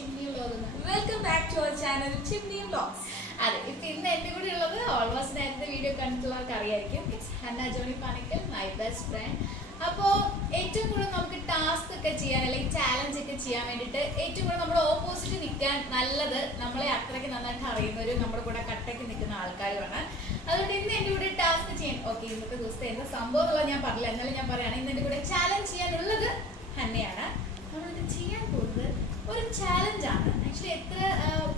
Chimney vlog. Welcome back to our channel Chimney vlogs. അതെ, ഇപ്പൊ ഇന്ന് എന്റെ കൂടെ ഉള്ളത് ഓൾമോസ്റ്റ് നേരത്തെ വീഡിയോ കണ്ടിട്ടുള്ളവർക്ക് അറിയായിരിക്കും. It's Hanna Johny Panickal, my best friend. അപ്പോൾ ഏറ്റവും കൂടുതൽ നമുക്ക് ടാസ്ക് ഒക്കെ ചെയ്യാൻ അല്ലെങ്കിൽ ചാലഞ്ച് ഒക്കെ ചെയ്യാൻ വേണ്ടിയിട്ട് ഏറ്റവും കൂടുതൽ നമ്മുടെ ഓപ്പോസിറ്റ് നിൽക്കാൻ നല്ലത് നമ്മളെ അത്രയ്ക്ക് നന്നായിട്ട് അറിയുന്നവരും നമ്മുടെ കൂടെ കട്ടയ്ക്ക് നിൽക്കുന്ന ആൾക്കാരുമാണ്. അതുകൊണ്ട് ഇന്ന് എൻ്റെ കൂടെ ടാസ്ക് ചെയ്യാൻ ഇന്നത്തെ ദിവസത്തെ എന്താ സംഭവം എന്നുള്ളത് ഞാൻ പറഞ്ഞില്ല, എന്നാലും ഞാൻ പറയുകയാണ്. ഇന്ന് എൻ്റെ കൂടെ ചാലഞ്ച് ചെയ്യാനുള്ളത് ഹന്നയാണ്. നമ്മളിത് ചെയ്യാൻ പോകുന്നത് ഒരു ചാലഞ്ചാണ്. ആക്ച്വലി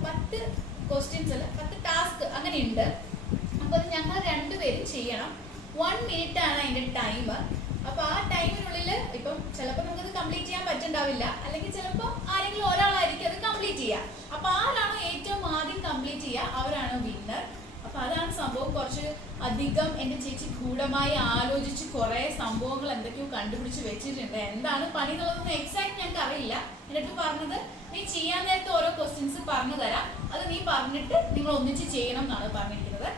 10 ക്വസ്റ്റ്യൻസ് അല്ല, 10 ടാസ്ക് അങ്ങനെയുണ്ട്. അപ്പോൾ അത് ഞങ്ങൾ രണ്ടുപേരും ചെയ്യണം. 1 മിനിറ്റ് ആണ് അതിൻ്റെ ടൈം. അപ്പോൾ ആ ടൈമിനുള്ളിൽ ഇപ്പം ചിലപ്പോൾ നമുക്കത് കംപ്ലീറ്റ് ചെയ്യാൻ പറ്റുന്നുണ്ടാവില്ല, അല്ലെങ്കിൽ ചിലപ്പോൾ ആരെങ്കിലും ഒരാളായിരിക്കും അത് കംപ്ലീറ്റ് ചെയ്യുക. അപ്പോൾ ആരാണോ ഏറ്റവും ആദ്യം കംപ്ലീറ്റ് ചെയ്യുക അവരാണ് വിന്നർ. അപ്പോൾ അതാണ് സംഭവം. കുറച്ച് അധികം എൻ്റെ ചേച്ചി ഗൂഢമായി ആലോചിച്ച് കുറേ സംഭവങ്ങൾ എന്തൊക്കെയോ കണ്ടുപിടിച്ച് വെച്ചിട്ടുണ്ട്. എന്താണ് പണി എന്നുള്ളതൊന്നും എക്സാക്ട് ഞങ്ങൾക്ക് അറിയില്ല. എന്നിട്ട് പറഞ്ഞത് നീ ചെയ്യാൻ നേരത്തെ ഓരോ ക്വസ്റ്റ്യൻസ് പറഞ്ഞു തരാം, അത് നീ പറഞ്ഞിട്ട് നിങ്ങൾ ഒന്നിച്ച് ചെയ്യണം എന്നാണ് പറഞ്ഞിരിക്കുന്നത്.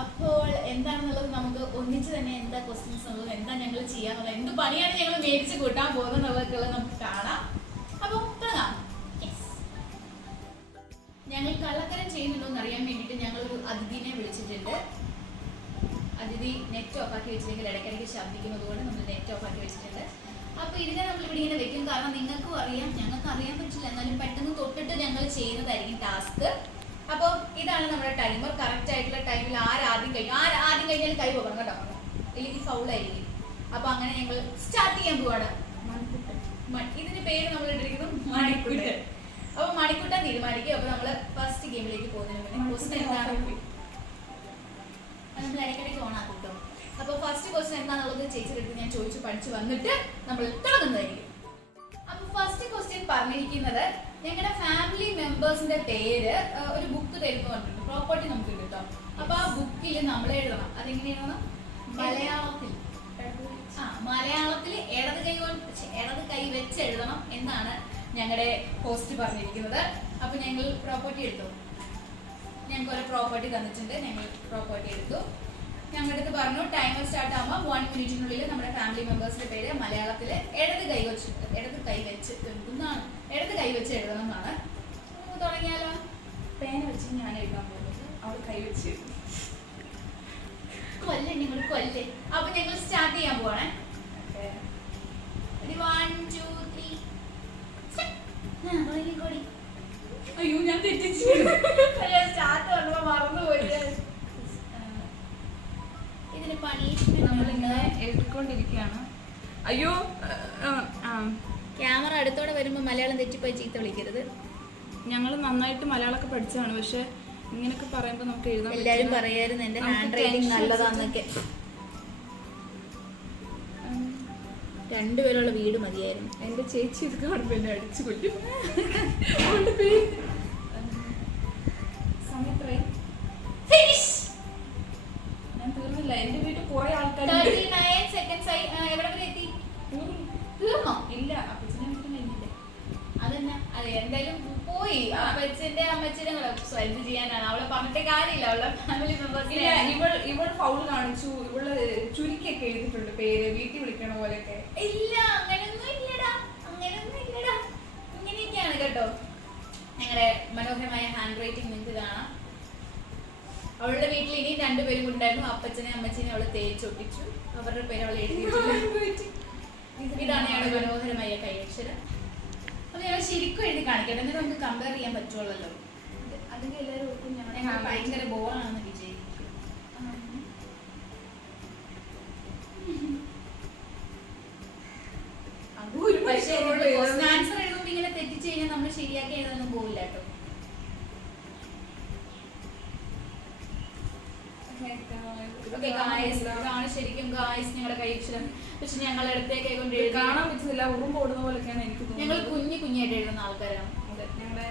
അപ്പോൾ എന്താണെന്നുള്ളത് നമുക്ക് ഒന്നിച്ച് തന്നെ എന്താ ക്വസ്റ്റ്യൻസ് എന്നുള്ളത്, എന്താ ഞങ്ങൾ ചെയ്യാന്നുള്ളത്, എന്ത് പണിയാണ് ഞങ്ങൾ മേടിച്ച് കൂട്ടാൻ പോകുന്നതെന്നുള്ളതൊക്കെ നമുക്ക് കാണാം. അപ്പോൾ തുടങ്ങാം. ഞങ്ങൾ കള്ളത്തരം ചെയ്യുന്നുണ്ടോ എന്ന് അറിയാൻ വേണ്ടിയിട്ട് ഞങ്ങളൊരു അതിഥിനെ വിളിച്ചിട്ടുണ്ട്. അതിഥി നെറ്റ് ഓഫ് ആക്കി വെച്ചില്ലെങ്കിൽ ഇടയ്ക്കിടയ്ക്ക് ശബ്ദിക്കുന്നത് കൊണ്ട് നമ്മൾ നെറ്റ് ഓഫ് ആക്കി വെച്ചിട്ടുണ്ട്. അപ്പോൾ ഇതിനെ നമ്മൾ ഇവിടെ ഇങ്ങനെ വെക്കും, കാരണം നിങ്ങൾക്കും അറിയാം ഞങ്ങൾക്ക് അറിയാൻ പറ്റില്ല, എന്നാലും പെട്ടെന്ന് തൊട്ടിട്ട് ഞങ്ങൾ ചെയ്യുന്നതായിരിക്കും ടാസ്ക്. അപ്പോൾ ഇതാണ് നമ്മുടെ ടൈമർ. കറക്റ്റ് ആയിട്ടുള്ള ടൈമിൽ ആദ്യം കഴിഞ്ഞാൽ കൈ പോകണം കേട്ടോ, ഇല്ലെങ്കിൽ ഫൗളായിരിക്കും. അപ്പോൾ അങ്ങനെ ഞങ്ങൾ സ്റ്റാർട്ട് ചെയ്യാൻ പോവാണ്. ഇതിന്റെ പേര് നമ്മൾ ഇട്ടിരിക്കുന്നു മണിക്കുട്ടൻ. അപ്പോൾ മണിക്കുട്ടൻ തീരുമാനിക്കും. അപ്പോൾ നമ്മൾ ഫസ്റ്റ് ഗെയിമിലേക്ക് പോകുന്നതിന് മുന്നേ ക്വസ്റ്റ്യൻ എന്താണ് നമ്മൾ ഇടയ്ക്കിടയ്ക്ക് ഓൺ ആക്കും കേട്ടോ. അപ്പോൾ ഫസ്റ്റ് ക്വസ്റ്റ്യൻ എന്താണെന്നുള്ളത് ചേച്ചിയുടെ അടുത്ത് ഞാൻ ചോദിച്ചു പഠിച്ചു വന്നിട്ട് നമ്മൾ തുടങ്ങുന്നതായിരിക്കും. അപ്പോൾ ഫസ്റ്റ് ക്വസ്റ്റ്യൻ പറഞ്ഞിരിക്കുന്നത് ഞങ്ങളുടെ ഫാമിലി മെമ്പേഴ്സിന്റെ പേര് ഒരു ബുക്ക് തരുന്നു പറഞ്ഞിട്ടുണ്ട്. പ്രോപ്പർട്ടി നമുക്ക് കിട്ടും. അപ്പോൾ ആ ബുക്കിൽ നമ്മൾ എഴുതണം. അതെങ്ങനെയാണ്? മലയാളത്തിൽ ഇടത് കൈ വെച്ച് എഴുതണം എന്നാണ് ഞങ്ങളുടെ പോസ്റ്റ് പറഞ്ഞിരിക്കുന്നത്. അപ്പോൾ ഞങ്ങൾ പ്രോപ്പർട്ടി എടുത്തു. ഞങ്ങൾക്ക് ഒരു പ്രോപ്പർട്ടി തന്നിട്ടുണ്ട്. ഞങ്ങൾ പ്രോപ്പർട്ടി എടുത്തു. ഞങ്ങളുടെ അടുത്ത് പറഞ്ഞു ടൈമർ സ്റ്റാർട്ട് ആകുമ്പോൾ 1 മിനിറ്റിനുള്ളിൽ നമ്മുടെ ഫാമിലി മെമ്പേഴ്സിന്റെ പേര് മലയാളത്തിൽ ഇടത് കൈ വെച്ച് എഴുതണം എന്നാണ്. തുടങ്ങിയാലോ? പേന വെച്ച് ഞാൻ എഴുതാൻ പോകുന്നത്, അവൾ കൈ വെച്ച് കൊല്ലേ. അപ്പൊ ഞങ്ങൾ സ്റ്റാർട്ട് ചെയ്യാൻ പോവാണേ. 1 2 3. അയ്യോ ഞാൻ തെറ്റിച്ചു. സ്റ്റാർട്ട് പറഞ്ഞപ്പോ മറന്നുപോയി. ഇതിന് പണിഷ്മെന്റ് നമ്മളിങ്ങനെ എഴുതിക്കൊണ്ടിരിക്കുകയാണ്. അയ്യോ ക്യാമറ അടുത്തോടെ വരുമ്പോ മലയാളം തെറ്റിപ്പോയി ചീത്ത വിളിക്കരുത്. ഞങ്ങൾ നന്നായിട്ട് മലയാളമൊക്കെ പഠിച്ചതാണ്, പക്ഷെ ഇങ്ങനൊക്കെ പറയുമ്പോൾ നമുക്ക് എഴുതാൻ എല്ലാരും പറയായിരുന്നു എന്റെ ഹാൻഡ് റൈറ്റിംഗ് നല്ലതാന്നൊക്കെ. 2 പേരുള്ള വീട് മതിയായിരുന്നു. എന്റെ ചേച്ചി ഇത് കാണുമ്പോൾ എന്നെ അടിച്ചു കൊല്ലും. ഞാൻ തീർന്നില്ല. എന്റെ വീട്ടിൽ കുറെ ആൾക്കാർ 39 സെക്കൻഡ്സ് ആയി. എവിടെ വരെ എത്തി? തീർന്നോ? ഇല്ല, അപ്പച്ചനെ കഴിഞ്ഞില്ല. അതന്നെ, അതെ എന്തായാലും പോയി. അപ്പച്ചന്റെ അമ്മച്ചന്റെ സ്വൽപ്പ് ചെയ്യാനാണ്. അവളെ പറഞ്ഞിട്ട് കാര്യമില്ല. അവളെ ഫാമിലി മെമ്പേഴ്സ് ഇവൾ ഫൗൾ കാണിച്ചു. ഇവള് ചുരുക്കിയൊക്കെ എഴുതിയിട്ടുണ്ട് പേര്, വീട്ടിൽ വിളിക്കണ പോലെയൊക്കെ. ഇല്ല, അങ്ങനെയൊന്നും ഇല്ലടാ. ഇങ്ങനെയൊക്കെയാണ് കേട്ടോ ഞങ്ങളുടെ മനോഹരമായ ഹാൻഡ് റൈറ്റിംഗ്. നിങ്ങൾക്ക് കാണാം. അവളുടെ വീട്ടിൽ ഇനിയും 2 പേരും ഉണ്ടായിരുന്നു. അപ്പച്ചനെ അമ്മച്ചനെ അവള് തേച്ചൊട്ടിച്ചു. അവരുടെ പേര് അവൾ എഴുതി. ഇതാണ് ഞങ്ങളുടെ മനോഹരമായ കൈയക്ഷരം. അപ്പൊ ഞങ്ങൾ ശരിക്കും എഴുതി കാണിക്കട്ടെ, എന്നിട്ട് നമുക്ക് കമ്പയർ ചെയ്യാൻ പറ്റുള്ളല്ലോ. അതിന്റെ എല്ലാവരും ഞങ്ങൾ ഭയങ്കര ബോറാണെന്ന് വിജയിക്കും. പക്ഷേ ആൻസർ എഴുതുമ്പോ ഇങ്ങനെ തെറ്റിച്ച് കഴിഞ്ഞാൽ നമ്മൾ ശരിയാക്കി എഴുതാനൊന്നും പോവില്ല കേട്ടോ. ഇതാണ് ശരിക്കും ഗായ്സ് ഞങ്ങളുടെ കൈയക്ഷരം. പക്ഷെ ഞങ്ങൾ അടുത്തേക്ക് കൊണ്ട് കാണാൻ പറ്റുന്നില്ല, ഉറുമ്പ് ഓടുന്ന പോലെയൊക്കെയാണ് എനിക്ക് തോന്നുന്നത്. ഞങ്ങൾ കുഞ്ഞായിട്ട് എഴുതുന്ന ആൾക്കാരാണ്. ഞങ്ങളുടെ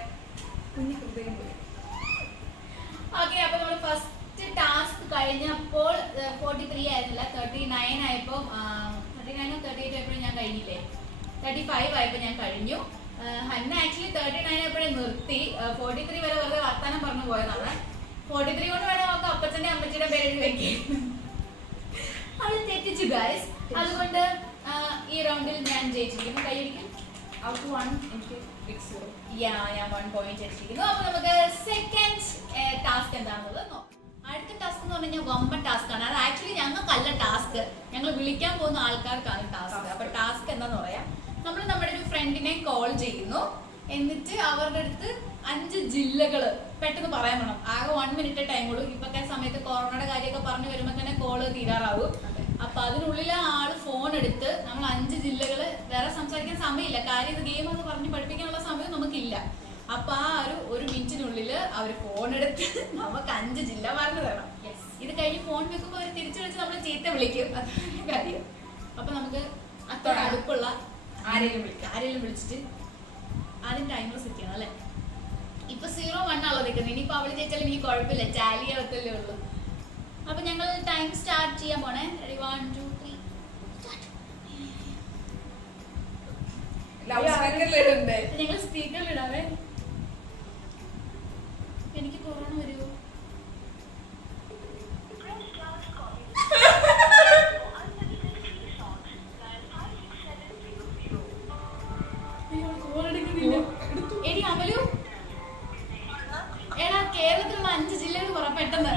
കുഞ്ഞു ഹൃദയം പോലെ. ഓക്കെ, അപ്പൊ നമ്മൾ ഫസ്റ്റ് ടാസ്ക് കഴിഞ്ഞപ്പോൾ 43 ആയിരുന്നില്ല, 39 ആയപ്പോ 39 38 ആയപ്പോഴും ഞാൻ കഴിഞ്ഞില്ലേ, 35 ആയപ്പോ ഞാൻ കഴിഞ്ഞു. ഹന്ന ആക്ച്വലി 39 ആയപ്പോഴേ നിർത്തി. 43 വരെ വെറുതെ വർത്താനം പറഞ്ഞു പോയതാണ്. 43 കൊണ്ട് വേണം നമുക്ക് അപ്പച്ചന്റെ അമ്മച്ചിയുടെ പേര് വെക്കാൻ. അവള് തെറ്റിച്ചു ഗൈസ്. അതുകൊണ്ട് ഈ റൗണ്ടിൽ ഞാൻ ജയിച്ചിരിക്കുന്നു. കൈയടിക്കും. അവർക്ക് 1 എനിക്ക് ബിഗ് സീറോ. ഞാൻ 1 പോയിന്റ് അടിച്ചിരിക്കുന്നു. അപ്പൊ നമുക്ക് സെക്കൻഡ് ടാസ്ക് എന്താണെന്നുള്ളത് നോക്കാം. അടുത്ത ടാസ്ക് എന്ന് പറഞ്ഞാൽ വമ്പൻ ടാസ്ക് ആണ്. അത് ആക്ച്വലി ഞങ്ങൾക്കല്ല ടാസ്ക്, ഞങ്ങൾ വിളിക്കാൻ പോകുന്ന ആൾക്കാർക്കാണ് ടാസ്ക്. അപ്പൊ ടാസ്ക് എന്താന്ന് പറയാം, നമ്മൾ നമ്മുടെ ഒരു ഫ്രണ്ടിനെ കോൾ ചെയ്യുന്നു, എന്നിട്ട് അവരുടെ അടുത്ത് 5 ജില്ലകൾ പെട്ടെന്ന് പറയാൻ വേണം. ആകെ 1 മിനിറ്റ് ടൈമുള്ളൂ. ഇപ്പൊക്കെ സമയത്ത് കൊറോണയുടെ കാര്യമൊക്കെ പറഞ്ഞു വരുമ്പോൾ തന്നെ കോള് തീരാറാവും. അപ്പൊ അതിനുള്ളിൽ ആള് ഫോൺ എടുത്ത് നമ്മൾ 5 ജില്ലകള് വേറെ സംസാരിക്കാൻ സമയമില്ല, കാര്യം ഇത് ഗെയിം എന്ന് പറഞ്ഞ് പഠിപ്പിക്കാനുള്ള സമയം നമുക്കില്ല. അപ്പൊ ആ ഒരു മിനിറ്റിനുള്ളിൽ അവർ ഫോൺ എടുത്ത് നമുക്ക് 5 ജില്ല പറഞ്ഞു തരണം. ഇത് കഴിഞ്ഞ് ഫോൺ വെക്കുമ്പോൾ അവർ തിരിച്ചു വിളിച്ച് നമ്മൾ ചീത്ത വിളിക്കും, അതാണ് കാര്യം. അപ്പൊ നമുക്ക് അത്ര അടുപ്പുള്ള ആരെങ്കിലും വിളിച്ചിട്ട് ആദ്യം ടൈമർ സെറ്റ് ചെയ്യണം അല്ലെ. ഇപ്പൊ 0-1 ആണല്ലോ നിൽക്കുന്നത്. ഇനിയിപ്പോ അവള് ചോദിച്ചാലും എനിക്ക് കുഴപ്പമില്ല, ടാലി ആവത്തല്ലേ ഉള്ളൂ. അപ്പൊ ഞങ്ങൾ ടൈം സ്റ്റാർട്ട് ചെയ്യാൻ പോണേ. റെഡി 1 2 3 ഞങ്ങൾ സ്പീക്കറിൽ ഇടാവേ. എനിക്ക് കൊറോണ വരുമോ? എടി അമലു, എടാ കേരളത്തിലുള്ള 5 ജില്ലകൾ പറ പെട്ടെന്ന്.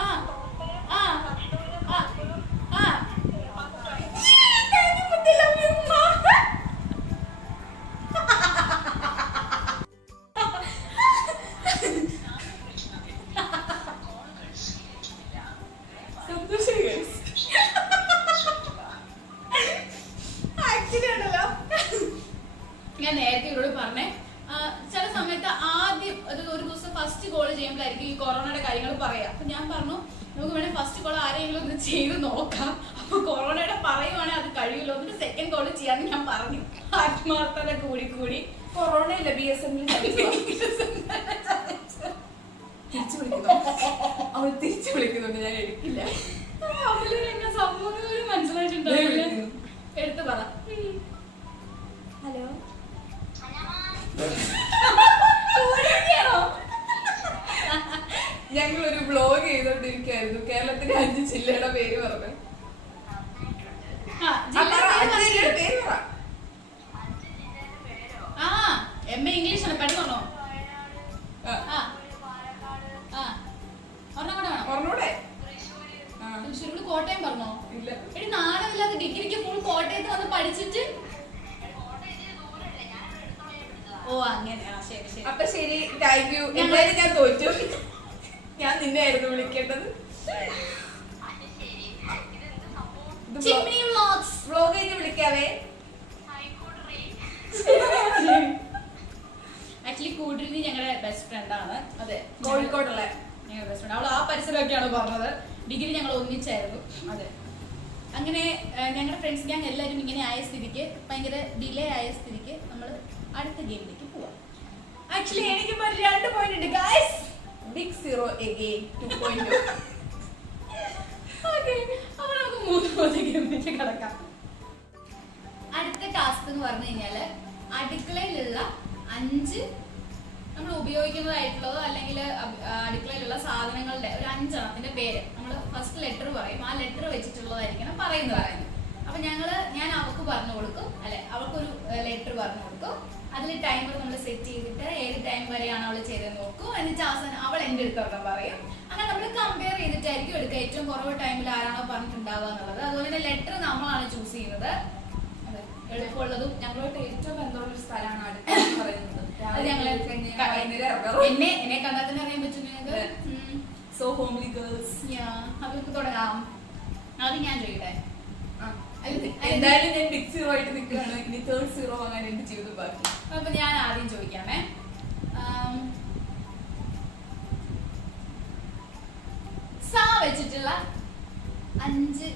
ആ ആ ആ ആ ഞാൻ നേരത്തെ ഇവരോട് പറഞ്ഞേ, ചില സമയത്ത് ആദ്യം ഒരു ദിവസം ഫസ്റ്റ് കോൾ ചെയ്യുമ്പോഴായിരിക്കും ഈ കൊറോണയുടെ കാര്യങ്ങൾ പറയാം. അപ്പൊ ഞാൻ പറഞ്ഞു നമുക്ക് വേണേൽ ഫസ്റ്റ് കോൾ ആരെങ്കിലും ഒന്ന് ചെയ്ത് നോക്കാം, അപ്പൊ കൊറോണയുടെ പറയുവാണെങ്കിൽ അത് കഴിയുമല്ലോ, എന്നിട്ട് സെക്കൻഡ് കോൾ ചെയ്യാന്ന് ഞാൻ പറഞ്ഞു. ആത്മാർത്ഥത കൂടി കൊറോണയില്ല, BSNL തിരിച്ചു വിളിക്കുന്നുണ്ട്, ഞാൻ എടുക്കില്ല. എന്നെ സംഭവം മനസ്സിലായിട്ടുണ്ടാവില്ല. എടുത്ത് പറ. ഹലോ, ഞങ്ങളൊരു വ്ലോഗ് ചെയ്തോണ്ടിരിക്കായിരുന്നു, കേരളത്തിലെ 5 ജില്ലയുടെ പേര് പറഞ്ഞു. ഇംഗ്ലീഷ് ആണ്, പെട്ടെന്ന് പറഞ്ഞോ. തൃശ്ശൂർ, കോട്ടയം പറഞ്ഞോ? എടി നാളെ ഡിഗ്രിക്ക് ഫുൾ കോട്ടയത്ത് വന്ന് പഠിച്ചിട്ട്. ഓ അങ്ങനെ, ശരി ശരി. അപ്പൊ ശരി, താങ്ക് യു. എന്തായാലും ഞാൻ തോറ്റു, ഞാൻ നിന്നെ ആയിരുന്നു വിളിക്കേണ്ടത്. വ്ലോഗ് കഴിഞ്ഞ് വിളിക്കാവേ. ആക്ച്വലി കൂടരിനി ഞങ്ങളുടെ ബെസ്റ്റ് ഫ്രണ്ട് ആണ്. അതെ, കോഴിക്കോടുള്ള ഞങ്ങളുടെ ബെസ്റ്റ് ഫ്രണ്ട്. അവൾ ആ പരിസരമൊക്കെയാണ് പറഞ്ഞത്. ഡിഗ്രി ഞങ്ങൾ ഒന്നിച്ചായിരുന്നു. അതെ, അങ്ങനെ ഞങ്ങളുടെ ഫ്രണ്ട്സ് ഗ്യാങ് എല്ലാവരും ഇങ്ങനെ ആയ സ്ഥിതിക്ക്, ഭയങ്കര ഡിലേ ആയ സ്ഥിതിക്ക് നമ്മൾ അടുത്ത ഗെയിമിലേക്ക് പോവാം. ആക്ച്വലി എനിക്ക് 2 പോയിന്റ് ഉണ്ട് guys. Big zero again 2.0. Okay, അപ്പോൾ നമുക്ക് 3 ഗെയിമിലേക്ക് കടക്കാം. അടുത്ത ടാസ്ക് എന്ന് പറഞ്ഞു കഴിഞ്ഞാല് അടുക്കളയിലുള്ള 5 നമ്മൾ ഉപയോഗിക്കുന്നതായിട്ടുള്ളതോ അല്ലെങ്കിൽ അടുക്കളയിലുള്ള സാധനങ്ങളുടെ ഒരു 5 എണ്ണത്തിന്റെ പേര് നമ്മൾ ഫസ്റ്റ് ലെറ്റർ പറയും. ആ ലെറ്റർ വെച്ചിട്ടുള്ളതായിരിക്കണം പറയുന്നത്. അപ്പൊ ഞാൻ അവൾക്ക് പറഞ്ഞു കൊടുക്കും, അല്ലെ അവൾക്കൊരു ലെറ്റർ പറഞ്ഞു കൊടുക്കും. അതിൽ ടൈമർ നമ്മൾ സെറ്റ് ചെയ്തിട്ട് ഏത് ടൈം വരെയാണ് അവൾ ചെയ്തത് നോക്കും. എന്നിട്ട് അവസാനം അവൾ എൻ്റെ അടുത്തൊക്കെ പറയും. അങ്ങനെ നമ്മൾ കമ്പയർ ചെയ്തിട്ടായിരിക്കും എടുക്കുക, ഏറ്റവും കുറവ് ടൈമിൽ ആരാണോ പറഞ്ഞിട്ടുണ്ടാവുക എന്നുള്ളത്. അതുപോലെ തന്നെ ലെറ്റർ നമ്മളാണ് ചൂസ് ചെയ്യുന്നത്. എളുപ്പമുള്ളതും ഞങ്ങളോട്ട് ഏറ്റവും ബന്ധമുള്ള ഒരു സ്ഥലമാണ് അടുക്കള എന്ന് പറയുന്നത്. അത് ഞങ്ങളെ എന്നെ കണ്ടാൽ തന്നെ അറിയാൻ പറ്റും നിങ്ങൾക്ക്. So homely girls. അവർക്ക് തുടങ്ങാം. അത് ഞാൻ ചോദിക്കട്ടെ. എന്തായാലും ഞാൻ ബിഗ് സീറോ ആയിട്ട് നിൽക്കുകയാണ്. ഇനി 3rd സീറോ വാങ്ങാൻ എന്റെ ജീവിതം ബാക്കി. അപ്പൊ ഞാൻ ആദ്യം ചോദിക്കാമേ. സാ വെച്ചിട്ടുള്ള 5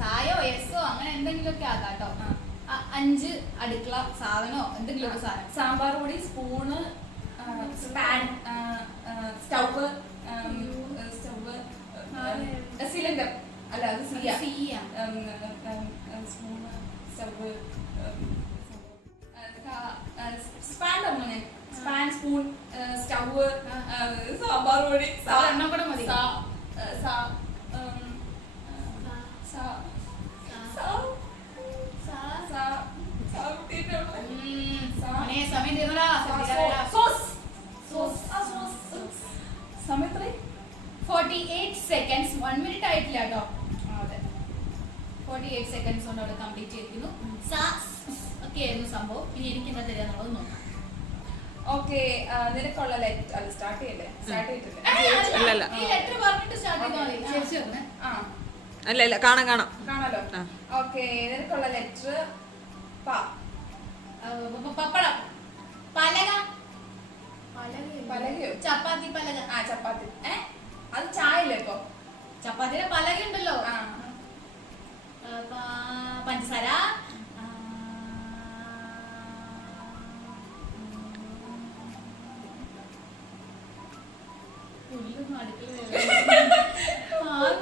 സായോ എസോ അങ്ങനെ എന്തെങ്കിലുമൊക്കെ ആക്കാം കേട്ടോ. 5 അടുക്കള സാധനോ എന്തെങ്കിലും ഒരു സാധനം. സാമ്പാർ പൊടി, സ്പൂണ്, പാൻ, സ്റ്റവ്, സിലിണ്ടർ അല്ല അത് സ്പൂണ്, സ്റ്റവ്, സ്പാൻ മോനെ, സ്പാൻ, സ്പൂൺ, സ്റ്റവ്, സാമ്പാർ പൊടി, എണ്ണം കൂടെ മതി. ആയിട്ടില്ല കേട്ടോ. അതെ 48 സെക്കൻഡ്സ് കൊണ്ട് അവിടെ കംപ്ലീറ്റ് ചെയ്തിരിക്കുന്നു. ഒക്കെ ആയിരുന്നു സംഭവം. ഇനി എനിക്ക് എന്താ തരിക എന്നുള്ളത് നോക്കാം. ഓക്കെ നിനക്കുള്ള ലെറ്റർ അത് സ്റ്റാർട്ട് ചെയ്യല്ലേ? സ്റ്റാർട്ട് ചെയ്തിട്ടില്ല. ഈ ലെറ്റർ പറഞ്ഞിട്ട് സ്റ്റാർട്ട് ചെയ്താൽ മതി. ചേച്ചി ഒന്ന് അല്ല കാണാം കാണാലോ. ഓക്കെ നിനക്കുള്ള ലെറ്റർ പപ്പടം, പലക, പലകയോ? ചപ്പാത്തി പലക. ചപ്പാത്തി. അത് ചായല്ലേ ഇപ്പൊ? ചപ്പാത്തിയുടെ പലക ഉണ്ടല്ലോ. പഞ്ചസാര,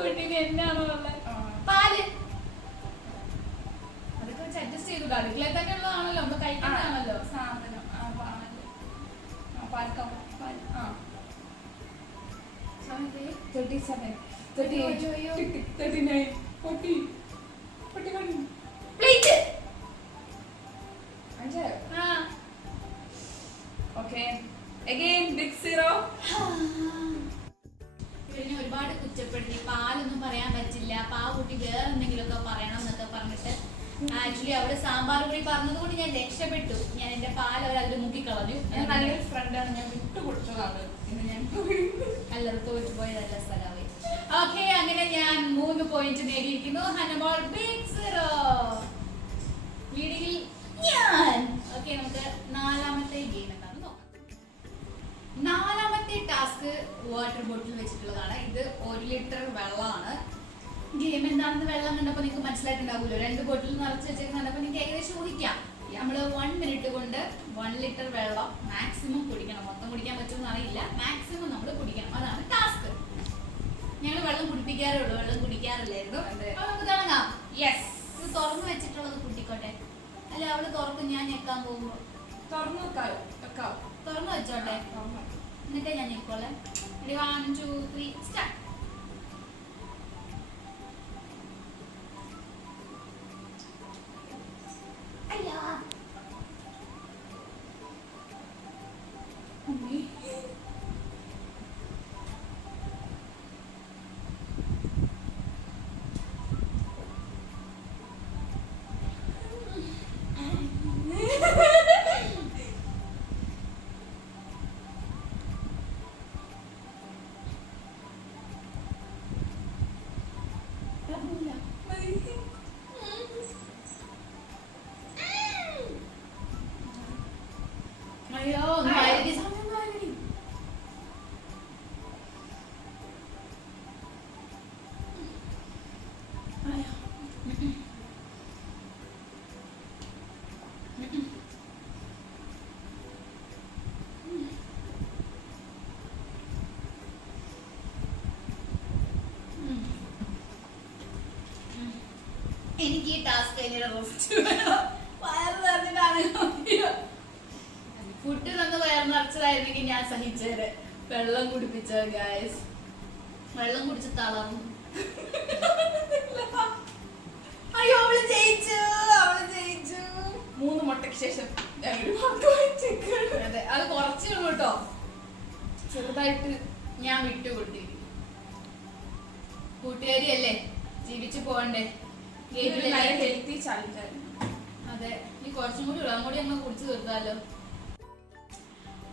കുട്ടിക്ക് എന്നാണോ ഉള്ളത്? പാല്. അതൊക്കെ വെച്ച് അഡ്ജസ്റ്റ് ചെയ്തു. അടുക്കളയിൽ തന്നെ ഉള്ളതാണല്ലോ, നമ്മള് കഴിക്കുന്നതാണല്ലോ സാധനം. ഇവരിനെ ഒരുപാട് കുറ്റപ്പെടുത്തി. പാലൊന്നും പറയാൻ പറ്റില്ല, പാവൂട്ടി വേറെ എന്തെങ്കിലുമൊക്കെ പറയണം എന്നൊക്കെ പറഞ്ഞിട്ട് ആക്ച്വലി അവിടെ സാമ്പാർ കൂടി പറഞ്ഞത് കൊണ്ട് ഞാൻ രക്ഷപ്പെട്ടു. ഞാൻ എന്റെ പാൽ അവരതിൽ മുക്കിക്കളഞ്ഞു. നല്ലൊരു ഫ്രണ്ടാണ്, ഞാൻ വിട്ടുകൊടുത്തതാണ്. അല്ലത് തോറ്റു പോയതല്ല സ്ഥലവേ. ഓക്കെ, അങ്ങനെ ഞാൻ 3 പോയിന്റ് നേടിയിരിക്കുന്നു. ഹനമോൾ ബിഗ് സീറോ ലീഡിങ്ങിൽ ഞാൻ. ഓക്കെ, നമുക്ക് 4ാമത്തെ ഗെയിം എന്താണെന്ന് നോക്കാം. 4ാമത്തെ ടാസ്ക് വാട്ടർ ബോട്ടിൽ വെച്ചിട്ടുള്ളതാണ്. ഇത് 1 ലിറ്റർ വെള്ളമാണ്. ഗെയിം എന്താണെന്ന് വെള്ളം കണ്ടപ്പോൾ നിങ്ങൾക്ക് മനസ്സിലായിട്ടുണ്ടാവുമല്ലോ. 2 ബോട്ടിൽ നിറച്ച് വെച്ചേക്കുന്ന കണ്ടപ്പോൾ നിങ്ങൾക്ക് ഏകദേശം ഊഹിക്കാം. നമ്മൾ 1 മിനിറ്റ് കൊണ്ട് 1 ലിറ്റർ വെള്ളം മാക്സിമം കുടിക്കണം. മൊത്തം കുടിക്കാൻ പറ്റുമെന്ന് അറിയില്ല, മാക്സിമം നമ്മൾ കുടിക്കണം. അതാണ് ടാസ്ക്. ഞങ്ങൾ വെള്ളം കുടിപ്പിക്കാറേ ഉള്ളൂ, വെള്ളം കുടിക്കാറില്ലായിരുന്നു. അപ്പൊ നമുക്ക് തുടങ്ങാം. യെസ്, ഇത് തുറന്നു വെച്ചിട്ടുള്ളത് കുട്ടിക്കോട്ടെ. അല്ല, അവള് തുറക്കും, ഞാൻ ഞെക്കാൻ പോകുമ്പോ. തുറന്നു തുറന്നു വെച്ചോട്ടെ, എന്നിട്ടേ ഞാൻ ഞെക്കോളെ. 1 2 3 സ്റ്റാർട്ട്. അയ്യോ, എനിക്ക് ഈ ടാസ്ക് കഴിഞ്ഞ റെസ്റ്റ് വേണം. വയറ് നിറഞ്ഞിട്ടാണ്. ഫുഡ് തന്ന് വയറ് നിറച്ചതായിരുന്നെങ്കിൽ ഞാൻ സഹിച്ചേരെ. വെള്ളം കുടിപ്പിച്ചത് ഗായ്സ്. വെള്ളം കുടിച്ച് തളർന്നു. അയ്യോ, അവള് ജയിച്ചു. 3 മുട്ടയ്ക്ക് ശേഷം അതെ, അത് കുറച്ചേ ഉള്ളൂ കേട്ടോ. ചെറുതായിട്ട് ഞാൻ വിട്ടുകൊടുത്തി. കൂട്ടുകാരിയല്ലേ, ജീവിച്ചു പോകണ്ടേ. ഹെൽത്തി ചാലഞ്ചായിരുന്നു. അതെ, ഈ കുറച്ചും കൂടി വെള്ളം കൂടി അങ്ങ് കുടിച്ചു തീർത്താലോ.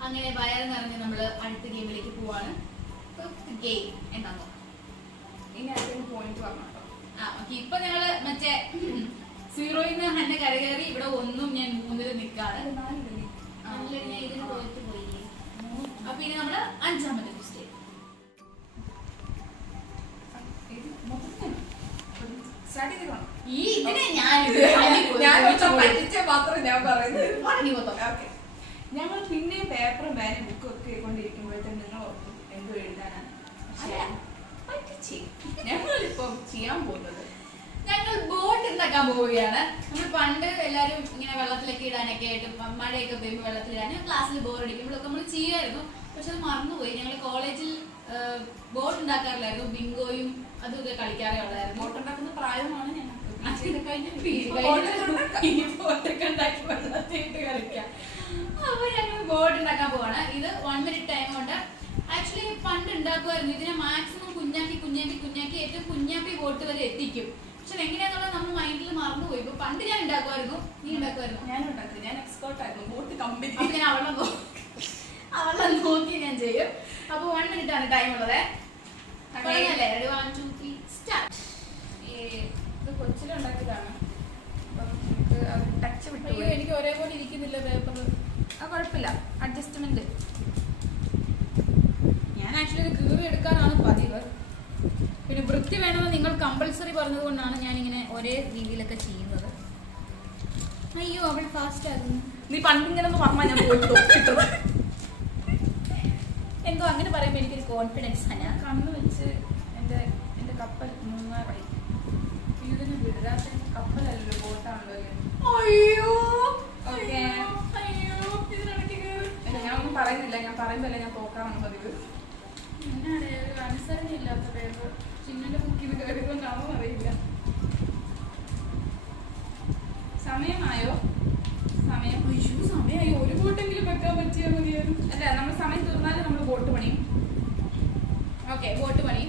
അങ്ങനെ വയറ് നിറഞ്ഞ് നമ്മള് അടുത്ത ഗെയിമിലേക്ക് പോവാണ്. ഗെയിം എന്താണോ ഇനി അടുത്ത പോയിന്റ് പറഞ്ഞോ. ഇപ്പൊ ഞങ്ങള് മറ്റേ 0യിൽ നിന്ന് ഹന്നെ കരകയറി ഇവിടെ 1ഉം ഞാൻ 3ൽ നിൽക്കാണ്. ഞാൻ ഇതിന് തോറ്റു പോയില്ലേ. അപ്പൊ ഇനി നമ്മള് 5ാമത്തെ സ്റ്റേജ്. ഞങ്ങൾ പിന്നെ പേപ്പറും പേനും ബുക്കും ഒക്കെ കൊണ്ടിരിക്കുമ്പോഴത്തേക്കും നിങ്ങൾ എന്തോ എഴുതാനാണ്. ഞങ്ങളിപ്പം ചെയ്യാൻ പോകുന്നത് ഞങ്ങൾ ബോട്ട് ഉണ്ടാക്കാൻ പോവുകയാണ്. നമ്മൾ പണ്ട് എല്ലാരും ഇങ്ങനെ വെള്ളത്തിലൊക്കെ ഇടാനൊക്കെ ആയിട്ട് മഴയൊക്കെ പെയ്യുമ്പോൾ വെള്ളത്തിലിടാൻ ക്ലാസ്സിൽ ബോറടിക്കുമ്പോഴൊക്കെ നമ്മൾ ചെയ്യുമായിരുന്നു. പക്ഷെ അത് മറന്നുപോയി. ഞങ്ങൾ കോളേജിൽ ബോട്ട് ഉണ്ടാക്കാറില്ലായിരുന്നു. ബിങ്കോയും അതും ഒക്കെ കളിക്കാറേ ഉള്ളായിരുന്നു. ബോട്ട് ഉണ്ടാക്കുന്ന പ്രായമാണ് ഞങ്ങൾക്ക്. അപ്പൊ ഞങ്ങൾ ബോട്ട് ഉണ്ടാക്കാൻ പോവാണ്. ഇത് 1 മിനിറ്റ് ടൈം കൊണ്ട് ആക്ച്വലി പണ്ട് ഉണ്ടാക്കുമായിരുന്നു. ഇതിനെ മാക്സിമം കുഞ്ഞാക്കി ഏറ്റവും കുഞ്ഞാൻ എത്തിക്കും. പക്ഷെ എങ്ങനെയാന്നുള്ളത് നമ്മൾ മൈൻഡിൽ മറന്നുപോയി. ഇപ്പൊ പണ്ട് ഞാൻ ഉണ്ടാക്കുമായിരുന്നു. നീ ഉണ്ടാക്കുമായിരുന്നു? ഞാനും ഉണ്ടാക്കി. ഞാൻ എക്സ്പേർട്ട് ആയിരുന്നു. Boat company. അപ്പൊ ഞാൻ അവളെ നോക്കി ഞാൻ ചെയ്യും. അപ്പൊ 1 minute ആണ് ടൈം ഉള്ളത്. തുടങ്ങല്ലേ? Ready 1 2 3 start. ഇത് കൊച്ചിലുണ്ടാക്കിയതാണ്. അപ്പം നമുക്ക് ടച്ച് വിട്ടു. അയ്യോ എനിക്ക് ഒരേപോലെ ഇരിക്കുന്നില്ല പേപ്പർ. ആ കുഴപ്പമില്ല, അഡ്ജസ്റ്റ്മെന്റ്. ഞാൻ ആക്ച്വലി ഇത് കീറി എടുക്കാനാണ് പതിവ്. പിന്നെ വൃത്തി വേണമെന്ന് നിങ്ങൾ കമ്പൾസറി പറഞ്ഞതുകൊണ്ടാണ് ഞാനിങ്ങനെ ഒരേ രീതിയിലൊക്കെ ചെയ്യുന്നത്. അയ്യോ അവൾ ഫാസ്റ്റ് ആയിരുന്നു. നീ പണ്ടിങ്ങനെ ഒന്ന് പറഞ്ഞാൽ ഞാൻ പോയിട്ട് തോക്കിട്ടത്. എന്തോ അങ്ങനെ പറയുമ്പോൾ എനിക്കൊരു കോൺഫിഡൻസ് ആണ്. കണ്ണ് വെച്ച് എൻ്റെ കപ്പൽ മൂന്നാറായി. ഇതിന് വിടരാത്ത കപ്പലല്ലോ, ബോട്ടാണല്ലോ. അയ്യോ ഓക്കെ, അയ്യോ ഇതിനിടയ്ക്ക് കയറി. ഞാൻ ഒന്നും പറയുന്നില്ല. ഞാൻ പറയുമ്പോഴല്ലേ ഞാൻ പോക്കാറാണ് പതിവ്. എന്നാണ് ഒരു അനുസരണയില്ലാത്ത പേപ്പർ. ചിന്നന്റെ ബുക്കിൽ കയറിക്കൊണ്ടാണോ അറിയില്ല. സമയമായോ? സമയം അയ്യോ സമയമായി. ഒരു ബോട്ടെങ്കിലും വെക്കാൻ പറ്റിയാൽ മതിയായിരുന്നു. അല്ല, നമ്മൾ സമയം തീർന്നാലും നമ്മൾ ബോട്ട് പണിയും. ഓക്കെ ബോട്ട് പണി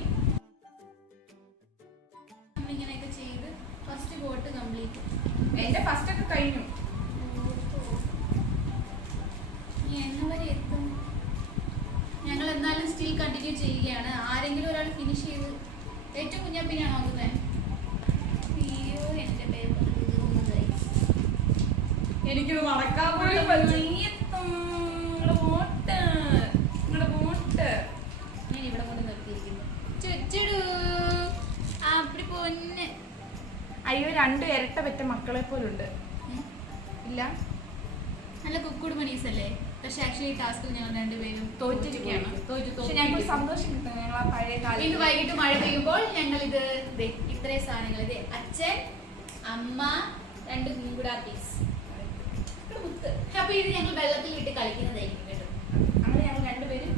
ഇങ്ങനെയൊക്കെ ചെയ്ത് ഫസ്റ്റ് ബോട്ട് കംപ്ലീറ്റ്. എന്റെ ഫസ്റ്റ് ഒക്കെ കഴിഞ്ഞു. ഇനി എന്ന് വരെ എത്തും? ഞങ്ങൾ എന്നാലും സ്റ്റിൽ കണ്ടിന്യൂ ചെയ്യുകയാണ്. ആരെങ്കിലും ഒരാൾ ഫിനിഷ് ചെയ്ത് ഏറ്റവും കുഞ്ഞാപ്പിനാണോ നോക്കുന്നത്? അയ്യോ എന്റെ പേപ്പർ എനിക്കിത് നടക്കാൻ പോലും ഞാൻ ഇവിടെ കൊണ്ട് നിർത്തിയിരിക്കുന്നു. ചുറ്റടൂ അപ്പടി പൊന്നെ. അയ്യോ, 2 ഇരട്ട പെറ്റ മക്കളെ പോലുണ്ട്. ഇല്ല, നല്ല കുക്കുഡ് മണീസ് അല്ലേ? പക്ഷെ ആക്ച്വലി ഈ ടാസ്കിൽ ഞങ്ങൾ രണ്ടുപേരും തോറ്റിരിക്കുകയാണ്. പക്ഷെ ഞങ്ങൾക്ക് സന്തോഷം കിട്ടും. ഞങ്ങൾ ആ പഴയ കാലം. ഇന്ന് വൈകിട്ട് മഴ പെയ്യുമ്പോൾ ഞങ്ങൾ ഇത് ഇത്രയും സാധനങ്ങൾ, ഇത് അച്ഛൻ, അമ്മ, 2 കുഞ്ഞുകുടാപ്പീസ്. അപ്പൊ ഇത് ഞങ്ങൾ വെള്ളത്തിൽ ഇട്ട് കളിക്കുന്നതായിരിക്കും കേട്ടോ. അങ്ങനെ ഞങ്ങൾ രണ്ടുപേരും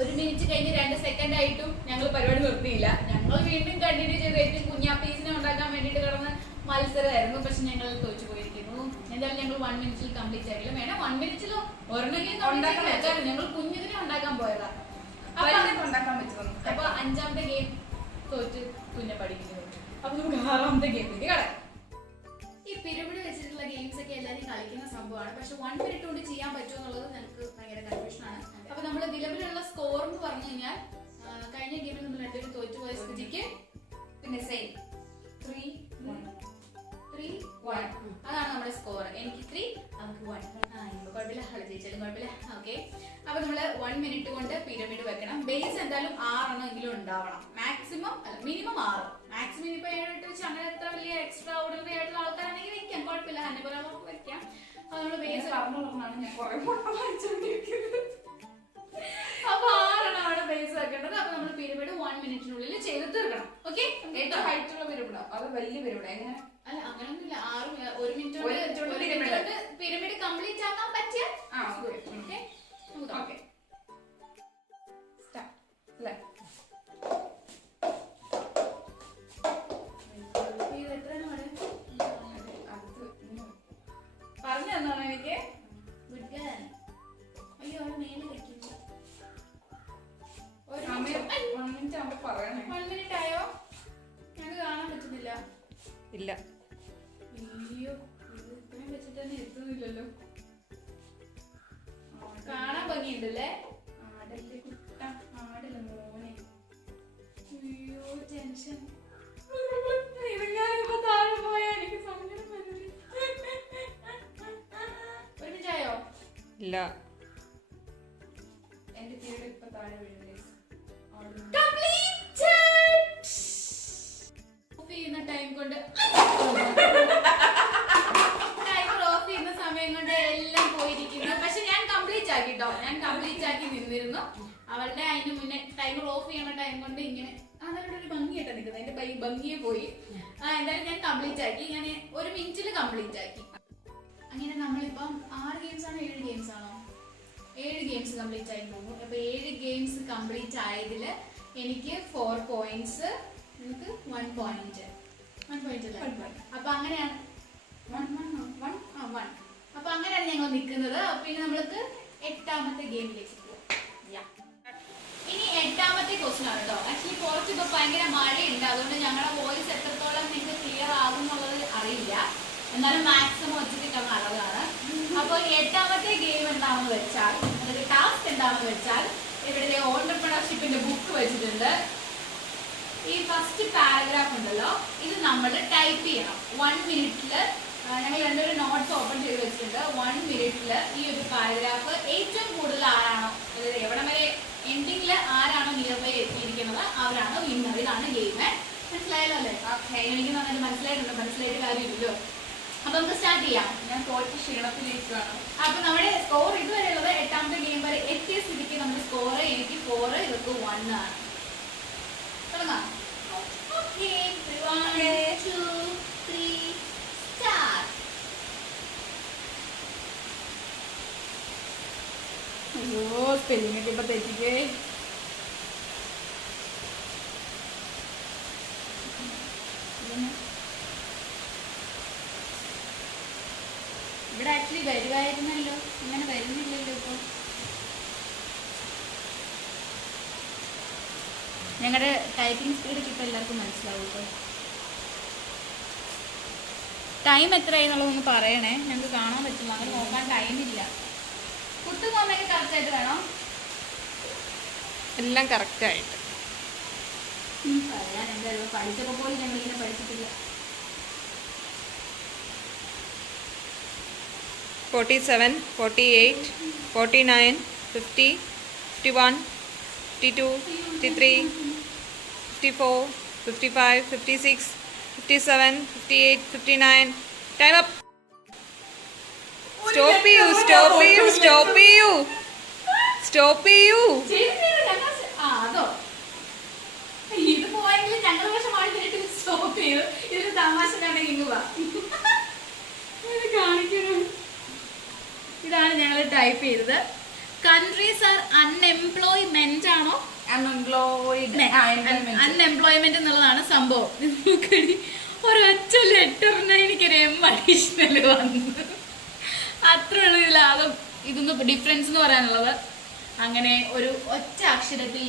1 മിനിറ്റ് കഴിഞ്ഞ് 2 സെക്കൻഡ് ആയിട്ടും ഞങ്ങൾ പരിപാടി നിർത്തിയില്ല. ഞങ്ങൾ വീണ്ടും കണ്ടിന്യൂ ചെയ്ത് ഏറ്റവും കുഞ്ഞാപ്പീസിനെ ഉണ്ടാക്കാൻ വേണ്ടിയിട്ട് കിടന്ന് മത്സരമായിരുന്നു. പക്ഷെ ഞങ്ങൾ തോറ്റു പോയിരിക്കുന്നു. എന്തായാലും ഞങ്ങൾ 1 മിനിറ്റിൽ കംപ്ലീറ്റ് ആക്കില്ല. വേണം 1 മിനിറ്റിൽ ഒരെണ്ണെങ്കിലും ഞങ്ങൾ കുഞ്ഞിനെ ഉണ്ടാക്കാൻ പോയതാ. ഉണ്ടാക്കാൻ പറ്റുന്നു. അപ്പൊ 5ാമത്തെ ഗെയിം തോറ്റ് കുഞ്ഞ പഠിക്കുന്നത്. അപ്പൊ നമുക്ക് 6ാമത്തെ ഗെയിമിലേക്ക് കടക്കാം. ഈ പിരമിഡ് വെച്ചിട്ടുള്ള ഗെയിംസ് ഒക്കെ എല്ലാവരും കളിക്കുന്ന സംഭവമാണ്. പക്ഷെ 1 മിനിറ്റ് കൊണ്ട് ചെയ്യാൻ പറ്റുമോ എന്നുള്ളത് ഞങ്ങൾക്ക് ഭയങ്കര കൺഫ്യൂഷൻ ആണ്. അപ്പൊ നമ്മൾ നിലവിലുള്ള സ്കോർ എന്ന് പറഞ്ഞു കഴിഞ്ഞാൽ കഴിഞ്ഞ ഗെയിമിൽ നമ്മൾ രണ്ടുപേരും തോറ്റുപോയ സ്ഥിതിക്ക് പിന്നെ സെയിം 3-1 അതാണ് നമ്മുടെ സ്കോർ. എനിക്ക് 3 നമുക്ക് 1. ഇപ്പൊ കുഴപ്പമില്ല, കളി ജയിച്ചാലും കുഴപ്പമില്ല. ഓക്കെ, അപ്പൊ നമ്മള് 1 മിനിറ്റ് കൊണ്ട് പിരമിഡ് വെക്കണം. ബേസ് എന്തായാലും 6 എങ്കിലും ഉണ്ടാവണം. മാക്സിമം അല്ല മിനിമം 6. മാക്സിമം ഇപ്പൊ 7 വെച്ച് അങ്ങനെ എത്ര വലിയ എക്സ്ട്രാ ഓർഡിനറി ആയിട്ടുള്ള ആൾക്കാരാണെങ്കിൽ വെക്കാം, കുഴപ്പമില്ല. ഹന്നെ പോലെ നമുക്ക് വെക്കാം. അപ്പൊ നമ്മള് ബേസ് പറഞ്ഞോളാണ് ഞാൻ കുറെ വായിച്ചോണ്ടിരിക്കുന്നത്. അപ്പൊ 6 ആണ് ബേസ് വെക്കേണ്ടത്. അപ്പൊ നമ്മൾ പിരമിഡ് 1 മിനിറ്റിനുള്ളിൽ ചെയ്ത് തീർക്കണം. ഓക്കെ, ഏറ്റവും ഹൈറ്റ് ഉള്ള പിരമിഡോ അത് വലിയ പിരമിഡോ? എങ്ങനെ? അല്ല അങ്ങനൊന്നുമില്ല. 1 മിനിറ്റ് പിരമിഡ് കംപ്ലീറ്റ് ആക്കാൻ പറ്റിയ പറഞ്ഞു തന്നാണോ എനിക്ക്? അയ്യോ അവിടെ മേലെ വെക്കുന്നു. 1 മിനിറ്റ് ആകുമ്പോ പറയണേ. 1 മിനിറ്റ് ആയോ? ഞങ്ങൾക്ക് കാണാൻ പറ്റുന്നില്ല. ഇല്ല. അയ്യോ ഇത് ഇത്രയും വെച്ചിട്ട് തന്നെ എത്തുന്നില്ലല്ലോ. കാണാൻ ഭംഗിയുണ്ടല്ലേ? ആടല്ലേ കുട്ട, ആടല്ല മോനെ. അയ്യോ ടെൻഷൻ. ഞാനിപ്പോ താഴെ പോയാ എനിക്ക് സങ്കടം വരും. 1 മിനിറ്റ് ആയോ? ഇല്ല. എന്റെ തീരെ ഇപ്പൊ താഴെ വീഴുന്നത്. ടൈം കൊണ്ട് ടൈമർ ഓഫ് ചെയ്യുന്ന സമയം കൊണ്ട് എല്ലാം പോയിരിക്കുന്നു. പക്ഷെ ഞാൻ കംപ്ലീറ്റ് ആക്കിട്ടോ. ഞാൻ കംപ്ലീറ്റ് ആക്കി നിന്നിരുന്നു. അവളുടെ അതിന് മുന്നേ ടൈമർ ഓഫ് ചെയ്യണ ടൈം കൊണ്ട് ഇങ്ങനെ അതവരുടെ ഒരു ഭംഗിയായിട്ട് നിൽക്കുന്നത്. എന്റെ ഭംഗിയെ പോയി. എന്തായാലും ഞാൻ കംപ്ലീറ്റ് ആക്കി. ഞാൻ 1 മിനിറ്റിൽ കംപ്ലീറ്റ് ആക്കി. അങ്ങനെ നമ്മളിപ്പം 6 ഗെയിംസ് ആണോ 7 ഗെയിംസ് ആണോ? 7 ഗെയിംസ് കംപ്ലീറ്റ് ആയി പോകും. അപ്പൊ 7 ഗെയിംസ് കംപ്ലീറ്റ് ആയതില് എനിക്ക് 4 പോയിന്റ്സ്, നിങ്ങൾക്ക് 1 പോയിന്റ്. 1 പോയിന്റ് അല്ലേ? അപ്പൊ അങ്ങനെയാണ് 1. അപ്പൊ അങ്ങനെയാണ് ഞങ്ങൾ നിൽക്കുന്നത്. പിന്നെ നമ്മൾക്ക് 8ാമത്തെ ഗെയിമിലേക്ക് പോകാം. ഇനി 8ാമത്തെ ക്വസ്റ്റ്യൻ ആണ് കേട്ടോ. ആക്ച്വലി പുറത്ത് ഇപ്പൊ ഭയങ്കര മഴയുണ്ട്. അതുകൊണ്ട് ഞങ്ങളുടെ വോയിസ് എന്നാലും മാക്സിമം ഒറ്റയ്ക്ക് കിടന്ന് അളവാണ്. അപ്പോൾ 8ാമത്തെ ഗെയിം എന്താണെന്ന് വെച്ചാൽ, അതായത് ടാസ്ക് എന്താണെന്ന് വെച്ചാൽ, ഇവിടെ ഓണ്ടർപ്രണർഷിപ്പിന്റെ ബുക്ക് വെച്ചിട്ടുണ്ട്. ഈ ഫസ്റ്റ് പാരഗ്രാഫ് ഉണ്ടല്ലോ, ഇത് നമ്മൾ ടൈപ്പ് ചെയ്യണം 1 മിനിറ്റിൽ. ഞങ്ങൾ രണ്ടൊരു നോട്ട്സ് ഓപ്പൺ ചെയ്ത് വെച്ചിട്ടുണ്ട്. 1 മിനിറ്റിൽ ഈ ഒരു പാരഗ്രാഫ് ഏറ്റവും കൂടുതൽ ആരാണോ, അതായത് എവിടെ വരെ എൻഡിങ്ങിൽ ആരാണോ നിയർ ബൈ എത്തിയിരിക്കുന്നത് അവരാണ് വിന്നർ. ഇതാണ് ഗെയിം. മനസ്സിലായല്ലോ അല്ലേ? എനിക്ക് നന്നായിട്ട് മനസ്സിലായിട്ട് കാര്യമില്ലല്ലോ. അപ്പൊ നമുക്ക് സ്റ്റാർട്ട് ചെയ്യാം. ഞാൻ തോറ്റ് ക്ഷീണത്തിലിരിക്കുകയാണ്. അപ്പൊ നമ്മുടെ സ്കോർ ഇതുവരെ ഉള്ളത് 8ാമത്തെ ഗെയിം വരെ എത്തിയ സ്ഥിതിക്ക് നമ്മുടെ സ്കോർ എനിക്ക് 4, ഇവർക്ക് 1 ആണ്. തുടങ്ങാം. Okay, 1, 2, 3, start. അയ്യോ, സ്പെല്ലിംഗ് ഒക്കെ ഇപ്പൊ തെറ്റിക്കേ. ഇവിടെ ആക്ച്വലി വരുമായിരുന്നല്ലോ, ഇങ്ങനെ വരുന്നില്ലല്ലോ ഇപ്പൊ. ഞങ്ങളുടെ ടൈപ്പിംഗ് സ്പീഡ് ഇപ്പൊ എല്ലാവർക്കും മനസ്സിലാവും കേട്ടോ. ടൈം എത്രയായി എന്നുള്ളതൊന്ന് പറയണേ, ഞങ്ങൾക്ക് കാണാൻ പറ്റില്ല, അങ്ങനെ നോക്കാൻ ടൈമില്ല. കുത്തും അമ്മയ്ക്ക് കറക്റ്റായിട്ട് വേണം. എല്ലാം കറക്റ്റായിട്ട്. പറയാൻ എന്തായാലും പഠിച്ചപ്പോൾ പോലും ഞങ്ങളിങ്ങനെ പഠിച്ചിട്ടില്ല. 47, 48, 49, 50, 51, 52, 53, 54, 55, 56, 57, 58, 59. Time up. Stop you. അതോ ഇത് പോയെങ്കിൽ ഞങ്ങൾ പക്ഷെ മാറ്റി സ്റ്റോപ്പ് ചെയ്തു. ഇതിന് തമാശ കാണിക്കണം. ഇതാണ് ഞങ്ങൾ ടൈപ്പ് ചെയ്തത്. കൺട്രീസ് ആർ അൺഎംപ്ലോയ്മെന്റ് ആണോ അൺഎംപ്ലോയ്മെന്റ് എന്നുള്ളതാണ് സംഭവം. ഒരൊറ്റ ലെറ്ററിന് എനിക്കൊരു അഡീഷണൽ വന്നു. അത്ര ഉള്ളതിലാകും ഇതൊന്ന് ഡിഫറൻസ് എന്ന് പറയാനുള്ളത്. അങ്ങനെ ഒരു ഒറ്റ അക്ഷരത്തിൽ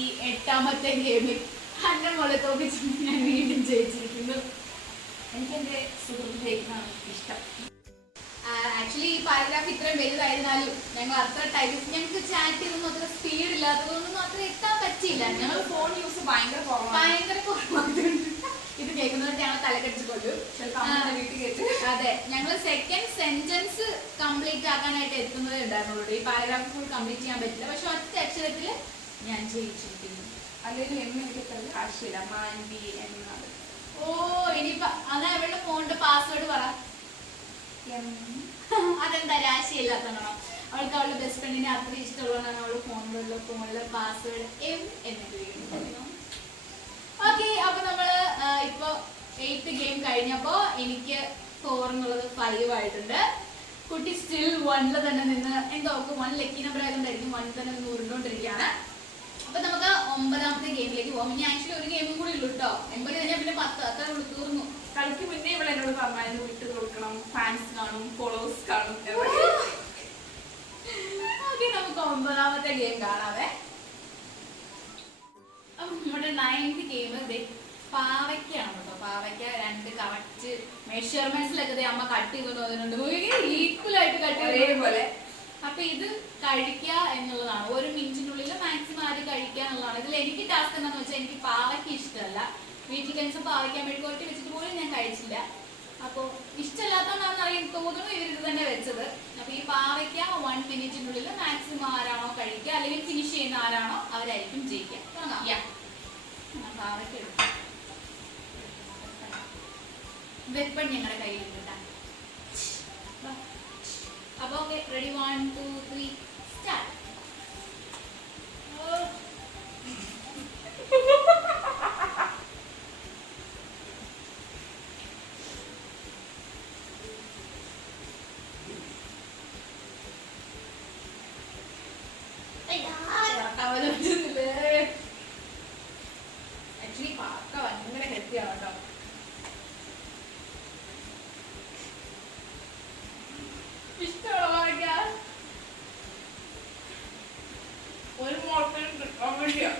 ഈ 8ാമത്തെ ഗെയിമിൽ അന്നെ പോലെ തോപ്പിച്ച് ഞാൻ വീണ്ടും ജയിച്ചിരിക്കുന്നു. എനിക്ക് എൻ്റെ സുഹൃത്ത് ജയിക്കുന്നതാണ് ഇഷ്ടം. ആക്ച്വലി ഈ പാരഗ്രാഫ് ഇത്രയും വലുതായിരുന്നാലും ഞങ്ങൾ അത്ര ടൈപ്പ്, ഞങ്ങൾക്ക് ചാറ്റ് ചെയ്തൊന്നും അത്ര സ്പീഡ് ഇല്ലാത്തതൊന്നും അത്ര എത്താൻ പറ്റിയില്ല. ഞങ്ങൾ ഫോൺ യൂസ് ഭയങ്കര കുറവാണ്. ഇത് കേൾക്കുന്നത് ഞങ്ങൾ തലക്കടിച്ച് കൊല്ലും. അതെ, ഞങ്ങൾ സെക്കൻഡ് സെന്റൻസ് കംപ്ലീറ്റ് ആക്കാനായിട്ട് എത്തുന്നതേ ഉണ്ടായിരുന്നുള്ളൂ. ഈ പാരഗ്രാഫ് ഫുൾ കംപ്ലീറ്റ് ചെയ്യാൻ പറ്റില്ല. പക്ഷെ ഒറ്റ അക്ഷരത്തിൽ ഞാൻ ജയിച്ചിരിക്കുന്നു. അല്ലെങ്കിൽ എനിക്ക് ആവശ്യമില്ല. ഓ, ഇനിയിപ്പോ അതാ അവളുടെ ഫോണിന്റെ പാസ്വേഡ് പറ. അതെന്താ രാശിയില്ലാത്തതാണോ? അവൾക്ക് അവളുടെ ബെസ്റ്റ് ഫ്രണ്ടിനെ അത്ര ഇഷ്ടമുള്ളതാണ് അവളുടെ ഫോണിലെ പാസ്വേഡ് എം എന്നിട്ട്. ഓക്കെ, അപ്പൊ നമ്മള് ഇപ്പൊ 8th ഗെയിം കഴിഞ്ഞപ്പോ എനിക്ക് 4 എന്നുള്ളത് 5 ആയിട്ടുണ്ട്. കുട്ടി സ്റ്റിൽ 1 തന്നെ നിന്ന്, എന്തോ 1 ലക്കി നമ്പർ ആയതുകൊണ്ടായിരിക്കും 1 തന്നെ നിന്ന് ഉരുണ്ടോണ്ടിരിക്കുകയാണ്. അപ്പൊ നമുക്ക് 9ാമത്തെ ഗെയിമിലേക്ക് പോകാം. ഇനി ആക്ച്വലി ഒരു ഗെയിമും കൂടി ഉള്ളൂ കേട്ടോ. 8 കഴിഞ്ഞാൽ പിന്നെ 10 അത്ര തീർന്നു. കളിക്ക് മുന്നേ ഇവിടെ എന്നോട് പറഞ്ഞായിരുന്നു വിട്ട് കൊടുക്കണം, ഫാൻസ് കാണും, ഫോളോവേഴ്സ് കാണും. ഓക്കെ, നമുക്ക് 9ാമത്തെ ഗെയിം കാണാവേ. നമ്മുടെ 9th ഗെയിം പാവയ്ക്കാണ് കേട്ടോ. പാവയ്ക്ക 2 കറക്റ്റ് മെഷർമെന്റ്സിലൊക്കെ അമ്മ കട്ട് ചെയ്തു അതിനുണ്ട്, ഈക്വൽ ആയിട്ട് കട്ട് ചെയ്തതുപോലെ. അപ്പൊ ഇത് കഴിക്കുക എന്നുള്ളതാണ്. 1 മിനിറ്റിനുള്ളിൽ മാക്സിമം ആര് കഴിക്കുക എന്നുള്ളതാണ്. ഇതിൽ എനിക്ക് ടാസ്ക് എന്താണെന്ന് വെച്ചാൽ, എനിക്ക് പാവയ്ക്ക ഇഷ്ടമല്ല. വീട്ടിൽ കഴിച്ച പാവയ്ക്കാൻ വേണ്ടി കൊട്ടി വെച്ചിട്ട് പോലും ഞാൻ കഴിച്ചില്ല. അപ്പോൾ ഇഷ്ടമില്ലാത്തതുകൊണ്ടാണെന്ന് അറിയാൻ തോന്നുന്നു ഇവർ ഇത് തന്നെ വെച്ചത്. അപ്പൊ ഈ പാവയ്ക്ക 1 മിനിറ്റിനുള്ളിൽ മാക്സിമം ആരാണോ കഴിക്കുക അല്ലെങ്കിൽ ഫിനിഷ് ചെയ്യുന്ന ആരാണോ അവരായിരിക്കും ജയിക്കുക. പാവയ്ക്ക എടുക്കും. വെപ്പൺ ഞങ്ങളുടെ കയ്യിലുണ്ട്. അപ്പൊ ഓക്കെ, റെഡി 1, 2, 3 സ്റ്റാർട്ട്. ആക്ച്വലി പാക്ക ഭയങ്കര ഹെൽത്തിയാണ് കേട്ടോ. ഇഷ്ടമുള്ള പാവയ്ക്ക ഒരു മോൾക്കും കിട്ടാൻ വേണ്ടിയാ.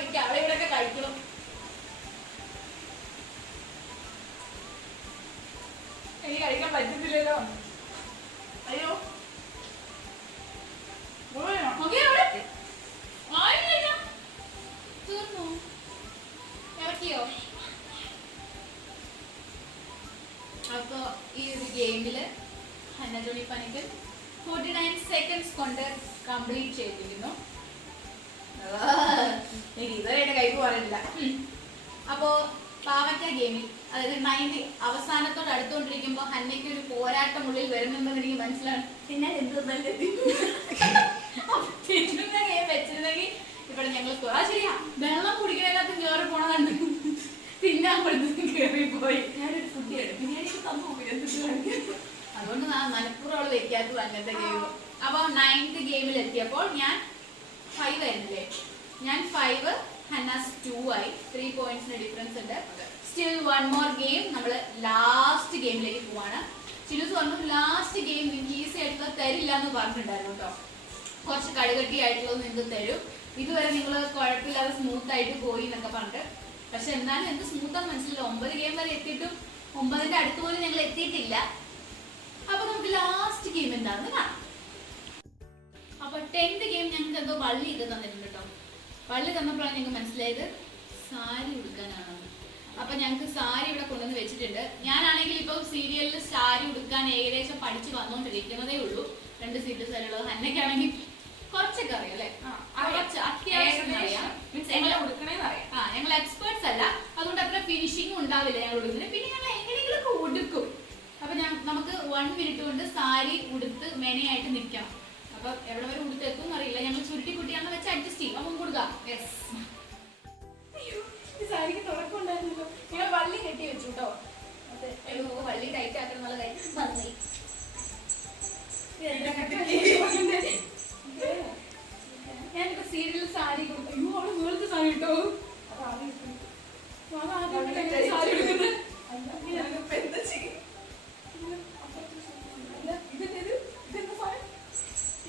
എനിക്ക് അവളെ ഇവിടെയൊക്കെ കഴിക്കണം. ഉറക്കിയോ? അപ്പൊ ഈ ഒരു ഗെയിമില് ഹന്ന ജോണി പണിക്കൽ 49 സെക്കൻഡ്സ് കൊണ്ട് കംപ്ലീറ്റ് ചെയ്തിരിക്കുന്നു. എനിക്ക് ഇതുവരെ കൈ പോകാറില്ല. അപ്പോ പാവറ്റ ഗെയിമിൽ അതായത് 90 അവസാനത്തോട് അടുത്തുകൊണ്ടിരിക്കുമ്പോ ഹന്നയ്ക്ക് ഒരു പോരാട്ടം ഉള്ളിൽ വരുന്നുണ്ടെന്ന് എനിക്ക് മനസ്സിലാണ്. പിന്നെ എന്തുന്ന ഗെയിം വെച്ചിരുന്നെങ്കിൽ ഇവിടെ ഞങ്ങൾ ശരിയാ വെള്ളം കുടിക്കുന്നതിനകത്ത് കയറി പോണ കണ്ടു തിന്നാൻ കൊടുത്ത് കയറി പോയി. ഞാനൊരു ഫുഡ് ബിരിയാണി തന്നു അതുകൊണ്ട് മനപ്പൂർവ്വം അവള് വെക്കാത്തത് അങ്ങനത്തെ ഗെയിം. അപ്പൊ 9th ഗെയിമിൽ എത്തിയപ്പോൾ ഞാൻ 5 ആയിരുന്നില്ലേ, ഞാൻ 5, ഹന്നാസ് 2 ആയി. 3 പോയിന്റ്സിന് ഡിഫറൻസ് ഉണ്ട്. Still 1 more game. നമ്മള് ലാസ്റ്റ് ഗെയിമിലേക്ക് പോവാണ്. ചിലസ് പറഞ്ഞു ലാസ്റ്റ് ഗെയിം നിങ്ങൾക്ക് ഈസി ആയിട്ടുള്ള തരില്ല എന്ന് പറഞ്ഞിട്ടുണ്ടായിരുന്നു കേട്ടോ. കുറച്ച് കടുകട്ടി ആയിട്ടുള്ളത് നിങ്ങൾക്ക് തരും. ഇതുവരെ നിങ്ങൾ കുഴപ്പമില്ലാതെ സ്മൂത്ത് ആയിട്ട് പോയി എന്നൊക്കെ പറഞ്ഞിട്ട്. പക്ഷെ എന്നാലും എന്ത് സ്മൂത്താന്ന് മനസ്സിലായില്ല. 9 ഗെയിം വരെ എത്തിയിട്ടും 9ന്റെ അടുത്ത് പോലും ഞങ്ങൾ എത്തിയിട്ടില്ല. അപ്പൊ നമുക്ക് ലാസ്റ്റ് ഗെയിം എന്താണെന്ന് കാണാം. അപ്പൊ 10th ഗെയിം ഞങ്ങൾക്ക് എന്തോ വള്ളി ഇത് തന്നിട്ടുണ്ട് കേട്ടോ. വള്ളി തന്നപ്പോഴാണ് ഞങ്ങൾക്ക് മനസ്സിലായത് സാരി ഉടുക്കാനാണ്. അപ്പൊ ഞങ്ങൾക്ക് സാരി ഇവിടെ കൊണ്ടുവന്ന് വെച്ചിട്ടുണ്ട്. ഞാനാണെങ്കിൽ ഇപ്പൊ സീരിയലിൽ സാരി ഉടുക്കാൻ ഏകദേശം പഠിച്ചു വന്നോണ്ടിരിക്കുന്നതേ ഉള്ളൂ. 2 സീരിയൽസ് ആയിട്ടുള്ളത്. ഹന്നയ്ക്കാണെങ്കിൽ കുറച്ചൊക്കെ അറിയാം അല്ലെ, അത്യാവശ്യം അറിയാം. ഞങ്ങൾ എക്സ്പേർട്സ് അല്ല, അതുകൊണ്ട് അത്ര ഫിനിഷിംഗ് ഉണ്ടാവില്ല ഞങ്ങൾ ഉടുക്കുന്നത്. പിന്നെ ഞങ്ങൾ എങ്ങനെയെങ്കിലൊക്കെ ഉടുക്കും. അപ്പൊ നമുക്ക് 1 മിനിറ്റ് കൊണ്ട് സാരി ഉടുത്ത് മെനയായിട്ട് നിൽക്കണം. അപ്പൊ എവിടെ വരെ ഉടുത്തെത്തും അറിയില്ല. ഞങ്ങൾ ചുരുട്ടി കുട്ടിയാണെന്ന് വെച്ച് അഡ്ജസ്റ്റ് ചെയ്യും. അപ്പം കൊടുക്കാം. സാരിക്ക് തുറക്കുണ്ടായിരുന്നല്ലോ. ഞങ്ങൾ വള്ളി കെട്ടി വെച്ചു കേട്ടോ. വള്ളി ടൈറ്റ് ആക്കണം എന്നുള്ള കാര്യം മറന്നുപോയി. ഞാനിപ്പോ സീരിയൽ സാരി കൊടുത്തു. അയ്യോ അവള് വേളത്തെ സാരി കിട്ടോ. സാരി എടുക്കുന്നത്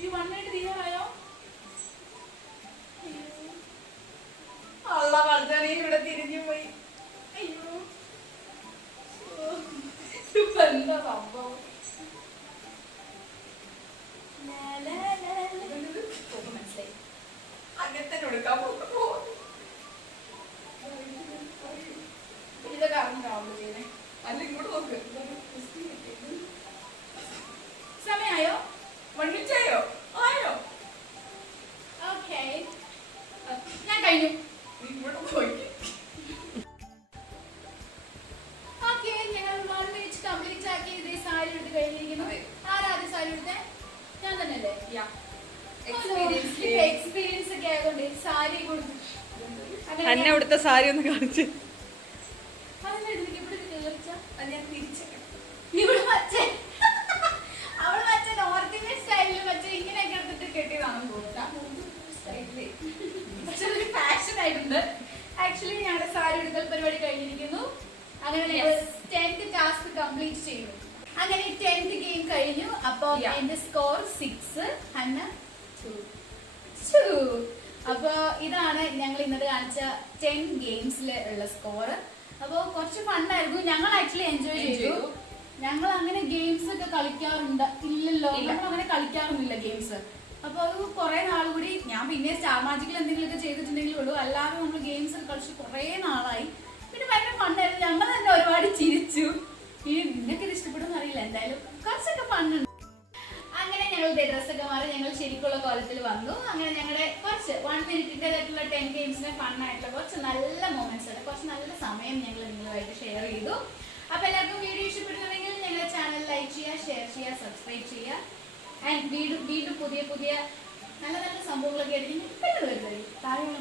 ഈ 1 മിനിറ്റ് തീരാറായോ? അള്ള വളർത്താനേ ഇവിടെ തിരിഞ്ഞു പോയി. അയ്യോ എന്താ സംഭവം? മനസ്സിലായി. അങ്ങനത്തെ കൊടുക്കാൻ ഇതൊക്കെ അറിഞ്ഞാവുള്ളൂ ചെയ്യുന്നേ. അല്ല ഇങ്ങോട്ട് നോക്ക്. സമയായോ? 1 മിനിറ്റ് ആയോ? ആയോ? ഓക്കെ, ഞാൻ കഴിഞ്ഞു. ഓക്കെ, ഞങ്ങൾ 1 മിനിറ്റ് കംപ്ലീറ്റ് ആക്കി ഇതേ സാരി എടുത്ത് കഴിഞ്ഞിരിക്കുന്നു. ആരാദ്യം സാരി എടുത്തേ? ഞാൻ തന്നെയല്ലേ? എക്സ്പീരിയൻസ് ഒക്കെ ആയതുകൊണ്ട് സാരി കൊടുത്തു. ഹന്ന ഉടുത്ത സാരി ഒന്ന് കാണിച്ച്. അവള് വെച്ച നോർത്ത് ഇന്ത്യൻ സ്റ്റൈലിൽ വെച്ച ഇങ്ങനെയൊക്കെ എടുത്തിട്ട് കെട്ടിയതാണെന്ന് തോന്നുന്നു. പക്ഷെ ഒരു ഫാഷൻ ആയിട്ടുണ്ട്. ആക്ച്വലി ഞങ്ങളുടെ സാരി എടുക്കൽ പരിപാടി കഴിഞ്ഞിരിക്കുന്നു. അങ്ങനെ 10th ടാസ്ക് കംപ്ലീറ്റ് ചെയ്തു. അങ്ങനെ 10th ഗെയിം കഴിഞ്ഞു. അപ്പൊ എന്റെ സ്കോർ 6, ഹന്ന 2. അപ്പൊ ഇതാണ് ഞങ്ങൾ ഇന്നത്തെ കാണിച്ച 10 ഗെയിംസിൽ ഉള്ള സ്കോർ. അപ്പൊ കുറച്ച് ഫണ്ണായിരുന്നു. ഞങ്ങൾ ആക്ച്വലി എൻജോയ് ചെയ്തു. ഞങ്ങൾ അങ്ങനെ ഗെയിംസ് ഒക്കെ കളിക്കാറുണ്ട് ഇല്ലല്ലോ, നമ്മൾ അങ്ങനെ കളിക്കാറൊന്നുമില്ല ഗെയിംസ്. അപ്പൊ അത് കുറെ നാൾ കൂടി ഞാൻ പിന്നെ സ്റ്റാർ മാജിക്കിൽ എന്തെങ്കിലുമൊക്കെ ചെയ്തിട്ടുണ്ടെങ്കിലും ഉള്ളൂ. അല്ലാതെ നമ്മൾ ഗെയിംസ് ഒക്കെ കളിച്ച് കുറെ നാളായി. പിന്നെ ഭയങ്കര ഫണ്ണായിരുന്നു. ഞങ്ങൾ തന്നെ ഒരുപാട് ചിരിച്ചു. നിനക്ക് ഇത് ഇഷ്ടപ്പെടുമെന്ന് അറിയില്ല, എന്തായാലും കുറച്ചൊക്കെ ഫണ്ണുണ്ട്. അങ്ങനെ ഞങ്ങളുടെ ഡ്രസ്സൊക്കെ മാറി ഞങ്ങൾ ശരിക്കുള്ള കോലത്തിൽ വന്നു. അങ്ങനെ ഞങ്ങളുടെ കുറച്ച് 1 മിനിറ്റിൻ്റെതായിട്ടുള്ള 10 ഗെയിംസിന് ഫണ്ണായിട്ടുള്ള കുറച്ച് നല്ല മൊമെന്റ്സ് ഉണ്ട്, കുറച്ച് നല്ല സമയം ഞങ്ങൾ നിങ്ങളുമായിട്ട് ഷെയർ ചെയ്തു. അപ്പൊ എല്ലാവർക്കും വീഡിയോ ഇഷ്ടപ്പെടുന്നുണ്ടെങ്കിൽ ഞങ്ങളുടെ ചാനൽ ലൈക്ക് ചെയ്യുക, ഷെയർ ചെയ്യുക, സബ്സ്ക്രൈബ് ചെയ്യുക. ആൻഡ് വീണ്ടും പുതിയ പുതിയ നല്ല നല്ല സംഭവങ്ങളൊക്കെ ആയിട്ട് നിങ്ങൾ ഇപ്പോഴും വരുന്നത് താഴെയുള്ള